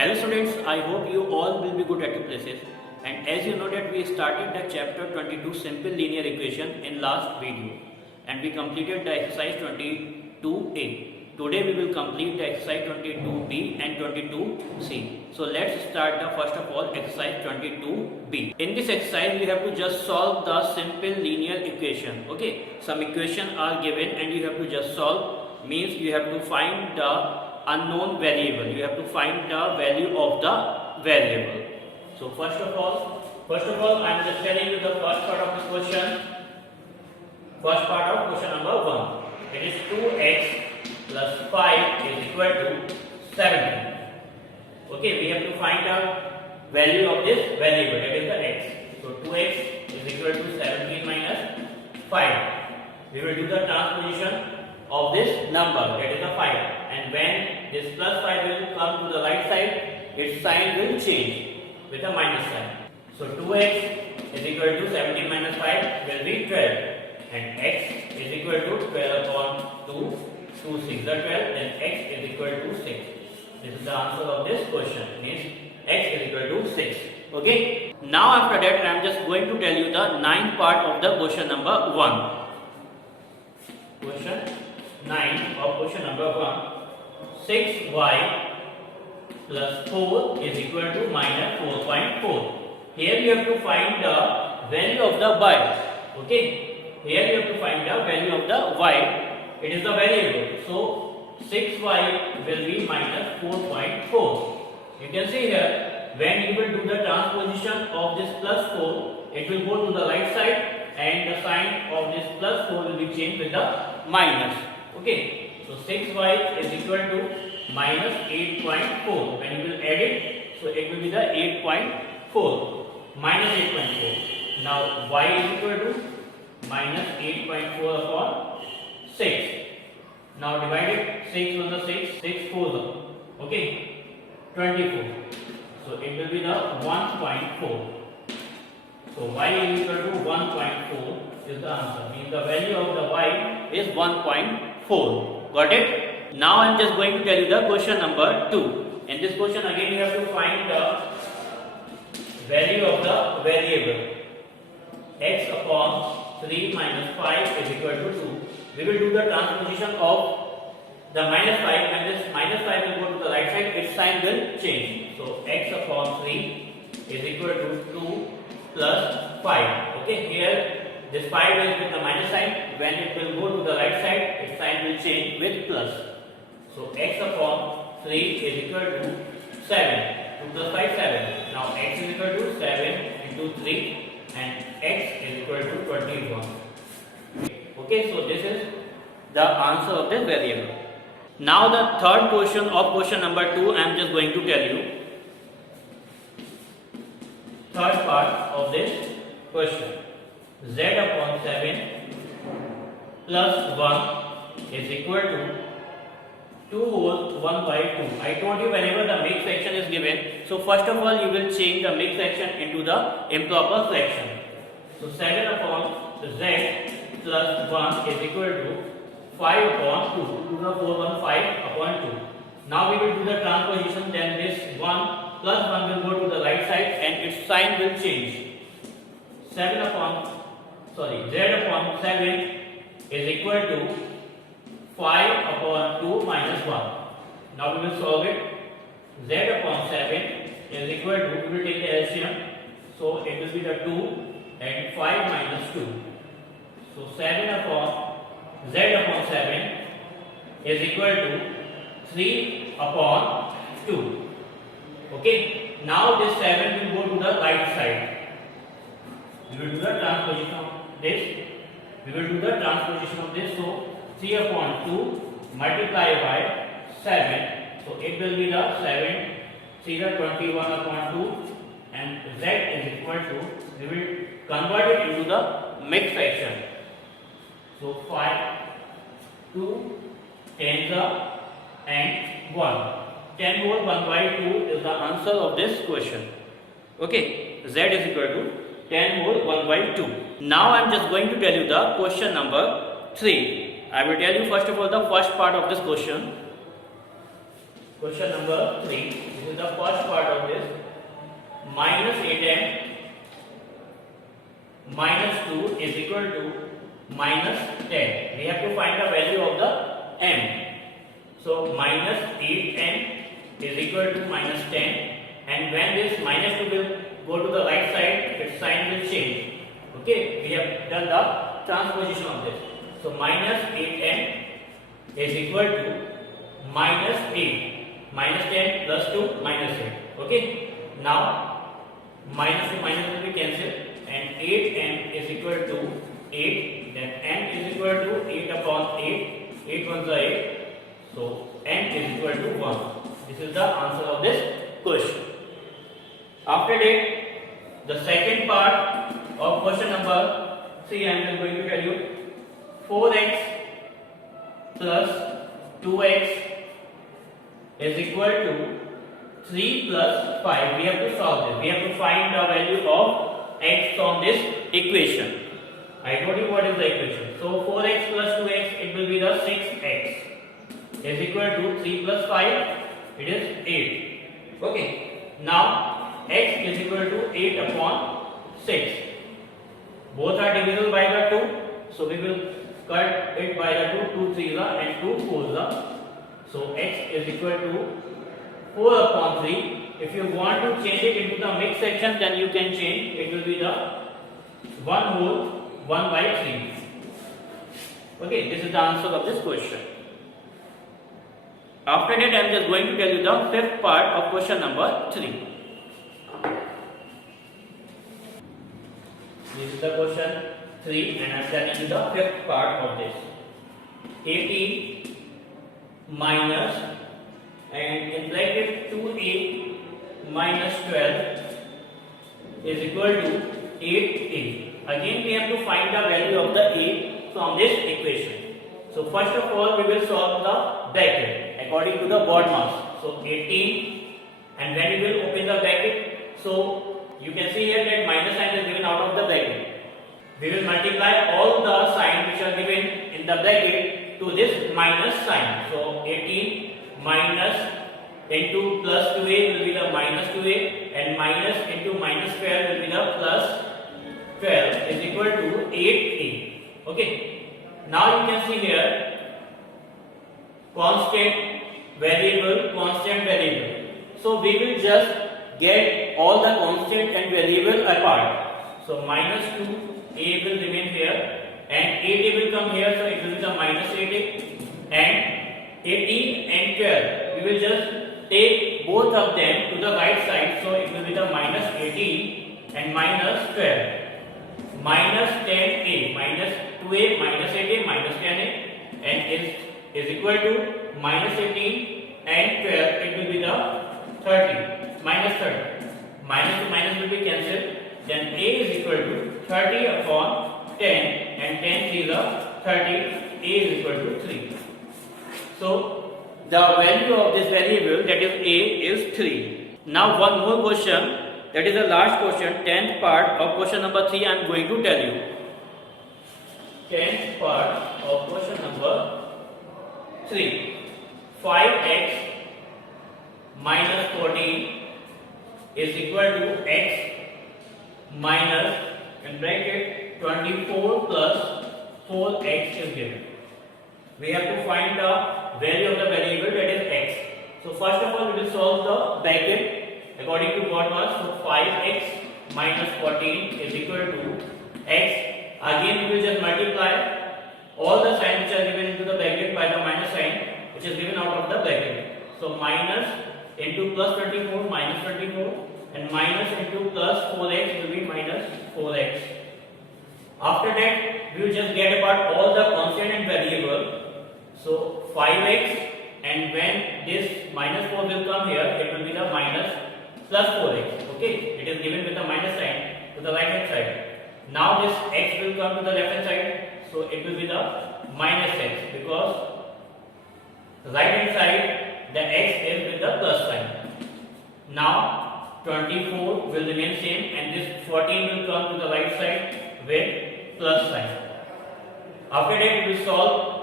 Hello students, I hope you all will be good at your places. And as you know that we started the chapter 22 simple linear equation in last video and we completed the exercise 22a. Today we will complete the exercise 22b and 22c. So let's start the first of all exercise 22b. In this exercise you have to just solve the simple linear equation. Okay, some equations are given and you have to just solve, means you have to find the unknown variable. You have to find the value of the variable. So first of all, I am just telling you the first part of the question. First part of question number 1. It is 2x plus 5 is equal to 17. Okay, we have to find the value of this variable, that is the x. So 2x is equal to 17 minus 5. We will do the transposition of this number, that is the 5, and when this plus 5 will come to the right side, its sign will change with a minus sign. So 2x is equal to 17 minus 5 will be 12, and x is equal to 12 upon 2, 2 6 are 12, then x is equal to 6. This is the answer of this question, means x is equal to 6. Okay, now after that I am just going to tell you the ninth part of the question number 1. Question 9 of question number 1. 6y plus 4 is equal to minus 4.4. Here you have to find the value of the y. Okay, here you have to find the value of the y. It is the variable. So 6y will be minus 4.4. You can see here, when you will do the transposition of this plus 4, it will go to the right side and the sign of this plus 4 will be changed with the minus. Okay, so 6y is equal to minus 8.4. When you will add it, so it will be the 8.4 minus 8.4. Now y is equal to minus 8.4 upon 6. Now divide it, 6 on the 6, 6 4. Okay, 24. So it will be the 1.4. So y is equal to 1.4 is the answer. Means the value of the y is 1.4. Got it? Now I am just going to tell you the question number 2. In this question again you have to find the value of the variable. X upon 3 minus 5 is equal to 2. We will do the transposition of the minus 5, and this minus 5 will go to the right side, its sign will change. So x upon 3 is equal to 2 plus 5. Okay, here this 5 is with the minus sign. When it will go to the right side, its sign will change with plus. So x upon 3 is equal to 7. 2 plus 5, 7. Now x is equal to 7 into 3 and x is equal to 21. Okay, so this is the answer of this variable. Now the third question of question number 2 I am just going to tell you. Third part of this question. Z upon 7 plus 1 is equal to 2 whole 1 by 2. I told you whenever the mixed fraction is given, so first of all you will change the mixed fraction into the improper fraction. So 7 upon z plus 1 is equal to 5 upon 2. 2 to the 4, 1, 5 upon 2. Now we will do the transposition, then this 1 plus 1 will go to the right side and its sign will change. Z upon 7 is equal to 5 upon 2 minus 1. Now we will solve it. Z upon 7 is equal to, we will take the LCM. So it will be the 2 and 5 minus 2. So 7 upon Z upon 7 is equal to 3 upon 2. Okay, now this 7 will go to the right side. We will do the transposition of this. So 3 upon 2 multiply by 7. So it will be the 7, 3 the 21 upon 2 and z is equal to, we will convert it into the mixed fraction. So 5, 2, 10 and 1. 10 whole 1 by 2 is the answer of this question. Okay, z is equal to 10 whole 1 by 2. Now I am just going to tell you the question number 3. I will tell you first of all the first part of this question. Question number 3. This is the first part of this. Minus 8m minus 2 is equal to minus 10. We have to find the value of the m. So minus 8m is equal to minus 10, and when this minus 2 will go to the right side, its sign will change. Okay, we have done the transposition of this. So minus 8m is equal to minus 8. Minus 10 plus 2 minus 8. Okay, now minus 2 minus will be cancelled, and 8m is equal to 8. Then m is equal to 8 upon 8. 8 ones are 8. So m is equal to 1. This is the answer of this question. After that, the second part of question number 3, I am just going to tell you 4x plus 2x is equal to 3 plus 5. We have to solve this. We have to find the value of x from this equation. I told you what is the equation. So 4x plus 2x, it will be the 6x is equal to 3 plus 5, it is 8. Okay. Now x is equal to 8 upon 6. Both are divisible by the 2. So we will cut it by the 2. 2 3s and 2 4s. So x is equal to 4 upon 3. If you want to change it into the mixed section, then you can change. It will be the 1 whole 1 by 3. Okay, this is the answer of this question. After that, I am just going to tell you the fifth part of question number 3. This is the question 3, and I am telling you the fifth part of this. 18 minus, and in bracket 2a minus 12 is equal to 8a. Again we have to find the value of the a from this equation. So first of all we will solve the bracket according to the BODMAS. So 18, and when we will open the bracket, so you can see here that minus sign is given out of the bracket. We will multiply all the signs which are given in the bracket to this minus sign. So 18 minus into plus 2a will be the minus 2a, and minus into minus 12 will be the plus 12 is equal to 8a. Okay. Now you can see here constant variable. So we will just get all the constant and variable apart. So minus 2a will remain here, and 8a will come here, so it will be the minus 8a, and 18 and 12 we will just take both of them to the right side, so it will be the minus 18 and minus 12. Minus 10a minus 2a minus 8a minus 10a, and is equal to minus 18 and 12, it will be the 30, minus 30. Minus to minus will be cancelled, then a is equal to 30 upon 10, and 10 3 is 30, a is equal to 3. So the value of this variable, that is a, is 3. Now one more question, that is the last question, 10th part of question number 3 I am going to tell you. 10th part of question number 3. 5x minus 14 is equal to x minus, in bracket 24 plus 4x is given. We have to find the value of the variable, that is x. So first of all we will solve the bracket according to BODMAS. So 5x minus 14 is equal to x. Again we will just multiply all the signs which are given into the bracket by the minus sign which is given out of the bracket. So minus into plus 24 minus 24, and minus into plus 4x will be minus 4x. After that we will just get apart all the constant and variable. So 5x, and when this minus 4 will come here, it will be the minus plus 4x. Okay, it is given with the minus sign to the right hand side. Now this x will come to the left hand side, so it will be the minus x, because right hand side the x is with the plus sign. Now 24 will remain same, and this 14 will come to the right side with plus sign. After that we will solve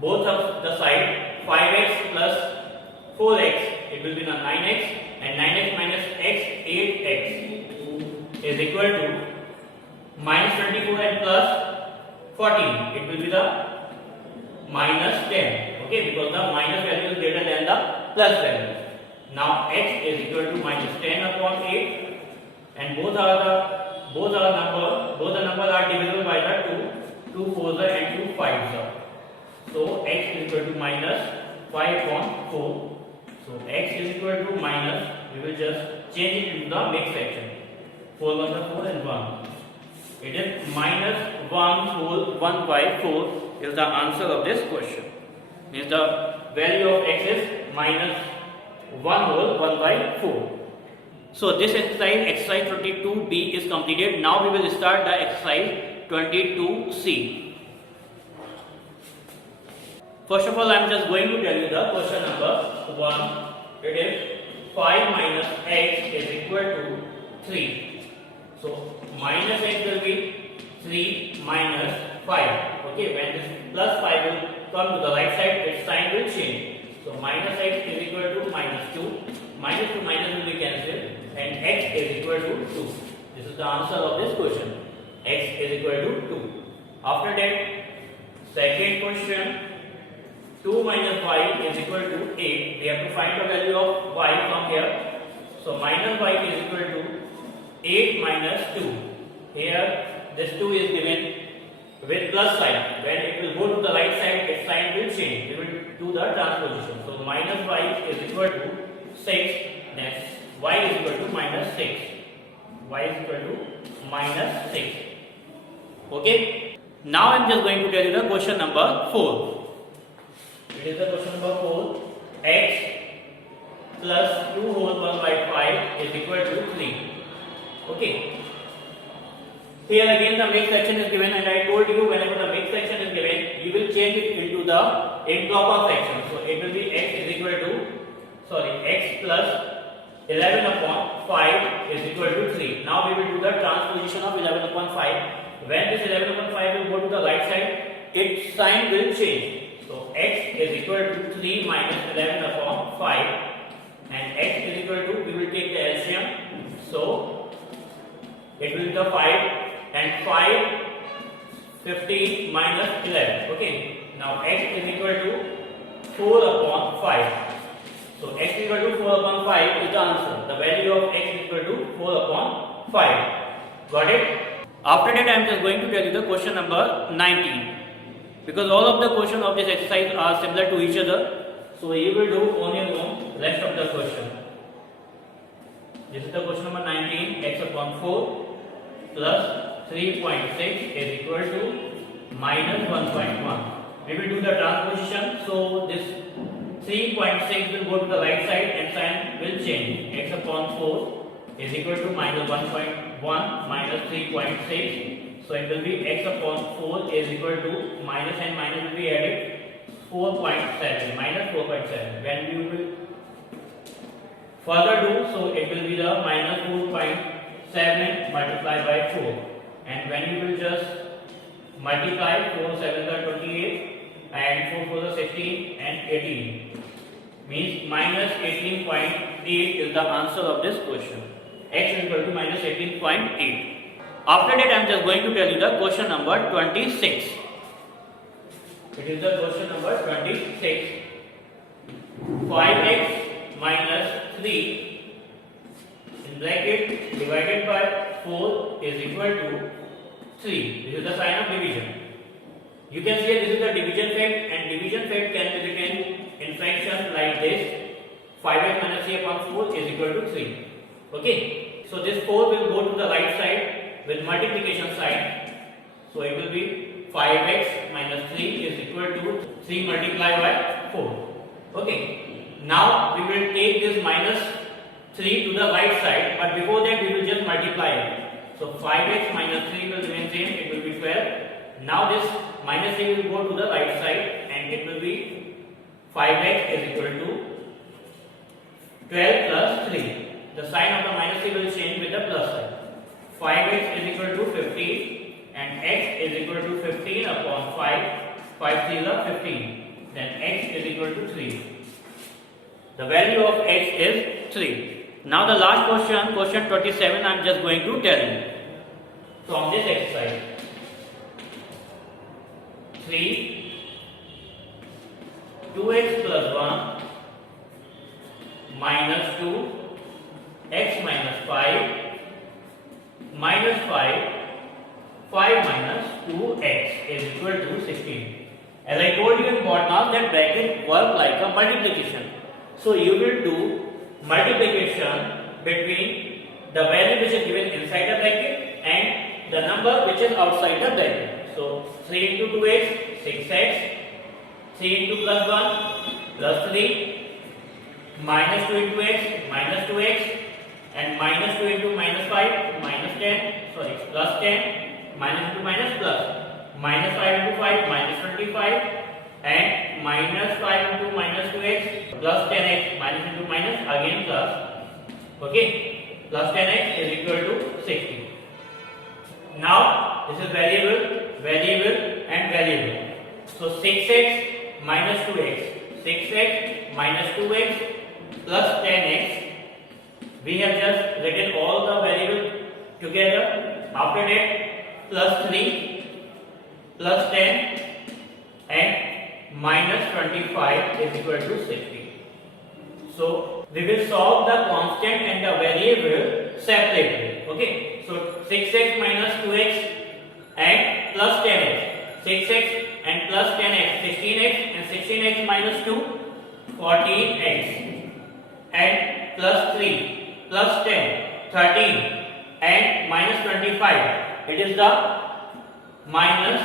both of the side. 5x plus 4x it will be the 9x, and 9x minus x, 8x is equal to minus 24 and plus 14. It will be the minus 10. Okay, because the minus value is greater than the plus value. Now x is equal to minus 10 upon 8, and both the numbers are divisible by the 2 4s and 2 5s. So x is equal to minus 5 upon 4. So x is equal to minus, we will just change it into the mixed fraction. 4 1 are 4 and 1. It is minus 1 whole 1 by 4 is the answer of this question. Means the value of x is minus 1 whole 1 by 4. So this exercise 22b is completed. Now we will start the exercise 22c. First of all, I am just going to tell you the question number 1. It is 5 minus x is equal to 3. So minus x will be 3 minus 5. Okay, when this plus 5 will come to the right side, its sign will change. So minus x is equal to minus 2. Minus to minus will be cancelled, and x is equal to 2. This is the answer of this question. X is equal to 2. After that, second question, 2 minus y is equal to 8. We have to find the value of y from here. So minus y is equal to 8 minus 2. Here this 2 is given with plus sign. When it will go to the right side, its sign will change. We will do the transposition. So minus y is equal to 6. Next, y is equal to minus 6. Y is equal to minus 6. Okay. Now I am just going to tell you the question number 4. It is the question number 4. X plus 2 whole 1 by 5 is equal to 3. Okay. Here again the mixed fraction is given, and I told you whenever the mixed fraction is given, you will change it into the improper fraction. So it will be x is equal to, x plus 11 upon 5 is equal to 3. Now we will do the transposition of 11 upon 5. When this 11 upon 5 will go to the right side, its sign will change. So x is equal to 3 minus 11 upon 5, and x is equal to, we will take the LCM. So it will be the 5, and 5 15 minus 11. Okay. Now x is equal to 4 upon 5. So x is equal to 4 upon 5 is the answer. The value of x is equal to 4 upon 5. Got it? After that, I am just going to tell you the question number 19. Because all of the questions of this exercise are similar to each other, so you will do on your own rest of the question. This is the question number 19. X upon 4 plus 3.6 is equal to minus 1.1. We will do the transposition. So this 3.6 will go to the right side and sign will change. X upon 4 is equal to minus 1.1 minus 3.6. So it will be x upon 4 is equal to minus and minus will be added 4.7 minus 4.7. When we will further do, so it will be the minus 4.7 multiplied by 4. And when you will just multiply 4 7 are 28 and 4 4 are 16 and 18. Means minus 18.8 is the answer of this question. X is equal to minus 18.8. After that, I am just going to tell you the question number 26. It is the question number 26. 5x minus 3 in bracket divided by 4 is equal to 3. This is the sign of division. You can see this is the division fact, and division fact can be written in fraction like this. 5x minus 3 upon 4 is equal to 3. Okay. So this 4 will go to the right side with multiplication sign. So it will be 5x minus 3 is equal to 3 multiplied by 4. Okay. Now we will take this minus 3 to the right side, but before that we will just multiply it. So 5x minus 3 will remain same, it will be 12. Now this minus 3 will go to the right side, and it will be 5x is equal to 12 plus 3. The sign of the minus 3 will change with the plus sign. 5x is equal to 15, and x is equal to 15 upon 5. 5 3 is 15. Then x is equal to 3. The value of x is 3. Now the last question, question 27, I am just going to tell you from this exercise. 3, 2x plus 1 minus 2, x minus 5, minus 5, 5 minus 2x is equal to 16. As I told you in board now that bracket work like a multiplication. So you will do multiplication between the value which is given inside the bracket and the number which is outside the bracket. So 3 into 2x, 6x, 3 into plus 1, plus 3, minus 2 into x, minus 2x, and minus 2 into minus 5, minus 10, sorry, plus 10, minus into minus plus, minus 5 into 5, minus 25, and minus 5 into minus 2x, plus 10x, minus into minus, again plus, okay, plus 10x is equal to 60. Now, this is variable, variable, and variable. So 6x minus 2x, 6x minus 2x plus 10x. We have just written all the variables together. After that, plus 3, plus 10, and minus 25 is equal to 60. So we will solve the constant and the variable separately. Okay. So 6x minus 2x and plus 10x. 6x and plus 10x, 16x, and 16x minus 2, 14x, and plus 3, plus 10, 13, and minus 25. It is the minus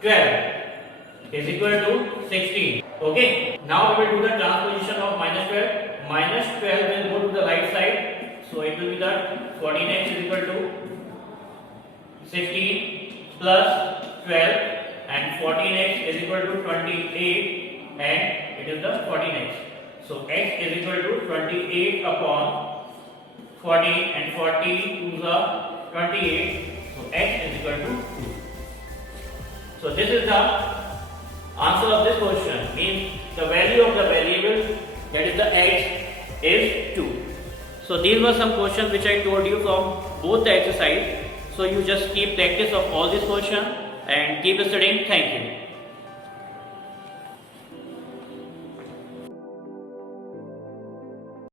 12 is equal to 16. Okay. Now we will do the transposition of minus 12. Minus 12 will go to the right side. So it will be that 14x is equal to 16 plus 12, and 14x is equal to 28, and it is the 14x. So x is equal to 28 upon 14, and 14 to the 28. So x is equal to 2. So this is the answer of this question. Means the value of the variable, that is the x, is 2. So these were some questions which I told you from both the exercise. So you just keep practice of all these questions and keep studying. Thank you.